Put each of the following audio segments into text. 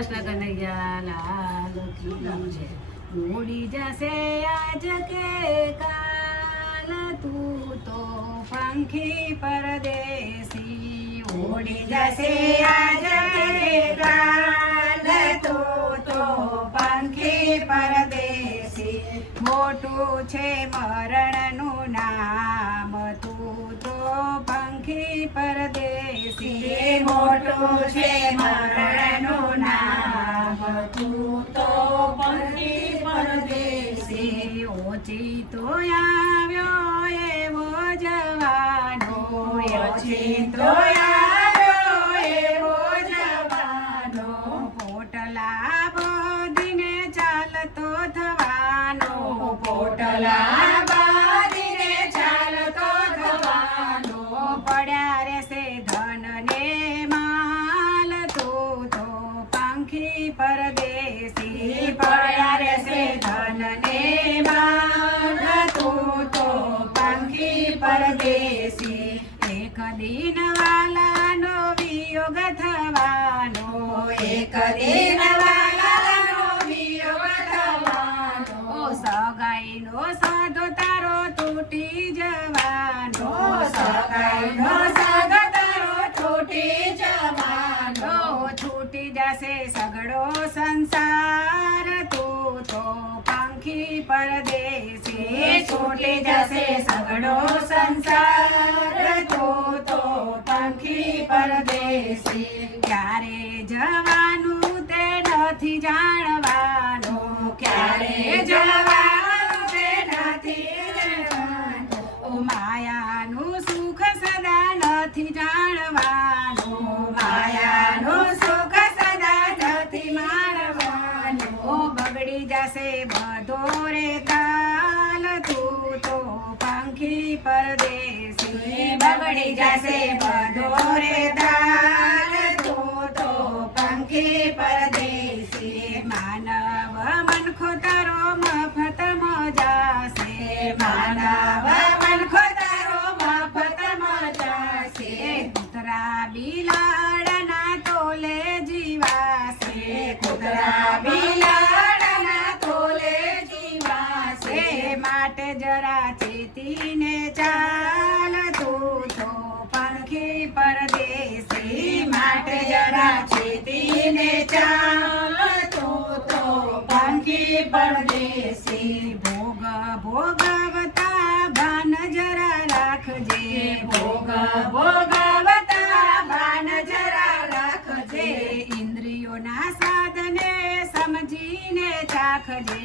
કૃષ્ણ કનૈયા લાલ કી જય. ઉડી જશે આજ કે કાલ તું તો પંખી પરદેશી. ઉડી જશે આજ કે કાલ તું તો પંખી પરદેશી. મોટું છે મરણનું નામ તું તો પંખી પરદેશી. મોટું છે મરણનું નામ તું તો પંખી પરદેશી. ઓછી તો આવ્યો એવો જવાનો, ઓછી તો આવ્યો એવો જવાનો. પોટલા બોધીને ચાલતો થવાનો, પોટલા બાંધીને ચાલતો થવાનો. પડ્યા રહેશે ધન ને માલ તું તો પંખી પરદેશી. પડ્યા રહેશે ધન ને માલ તું તો પંખી પરદેશી. એક દિન વાલાનો વિયોગ થવાનો, એક દિન વાલાનો વિયોગ થવાનો. સગાઈનો સાધો તારો તૂટી જવાનો, સગાઈનો સાધો તારો તૂટી જવાનો. છૂટી જશે સગડો સંસાર તું તો પંખી પરદેશી. છૂટી જશે સગડો સંસાર તું તો પંખી પરદેશી. ક્યારે જવાનું તે નથી જાણવાનું, ક્યારે જવાનું તે નથી જાણવાનું. માયાનું સુખ સદા નથી જાણવાનું, માયાનું સુખ સદા નથી માણવાનું. બગડી જશે બધો રે કાલ તું તો પંખી પરદેશી. બગડી જશે બધો રે તાલ તું તો પંખી પરદેશી. માનવ મનખો તારો મફતમાં જાશે, માનવ મનખો તારો મફતમાં જાશે. કૂતરા બિલાડના તોલે જીવાશે, કૂતરા બિલાડના તોલે જીવાશે. માટે જરા ચેતીને ચાલ તું તો પંખી પરદેશી. માટે જરા ચેતીને ચાલ તું તો પંખી પરદેશી. ભોગ ભોગવતા ભાન જરા રાખજે, ભોગ ભોગવતા ભાન જરા રાખજે. ઇન્દ્રિયોના સાધને સમજીને ચાખજે,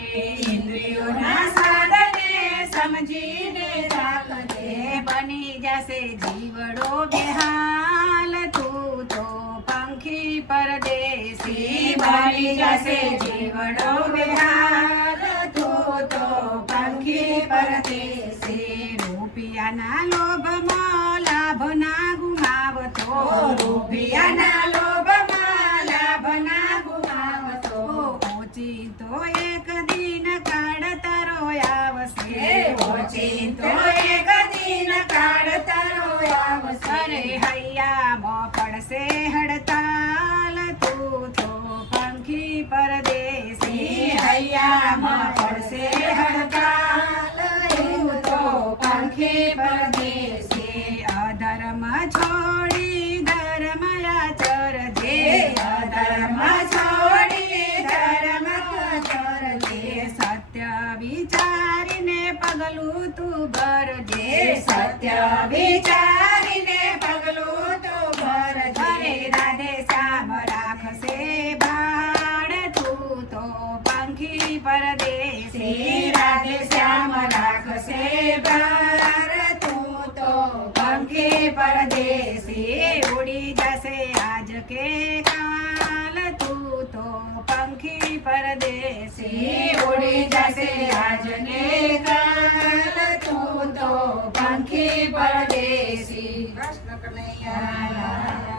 ઇન્દ્રિયોના સાધને સમજીને રાખજે. બની જશે જીવડો બેહાલ તું તો પંખી પરદેશી. બની જશે જીવડો બેહાલ તું તો પંખી પરદેશી. રૂપિયાના લોભમાં લાભ ના ગુમાવતો, રૂપિયાના લોભમાં લાભ ના ગુમાવતો. ઓછી તો એક દિન કાળ તારો આવશે, ઓછી તો એક દિન કાળ તારો આવશે. અરે હૈયામાં પડશે હડતાલ તું તો પંખી પરદેશી. હૈયામાં પડશે હડતાલ તું તો પંખી પરદેશી. અધર્મ છોડી ધર્મ આચરજે, અધર્મ છોડી ધર્મ આચરજે. સત્ય વિચારીને પગલું તું ભરજે, સત્ય વિચારીને પગલું તું ભરજે. અરે રાધે શ્યામ રાખશે બાળ તું તો પંખી પરદેશી. શ્રી રાધે શ્યામ રાખશે બાર તું તો પંખી પરદેશી. ઉડી જશે આજ કે કાલ તું તો પંખી પરદેશી. ઉડી જશે આજને કાલ તું તો પંખી પરદેશી. કૃષ્ણ કનૈયા લાલ.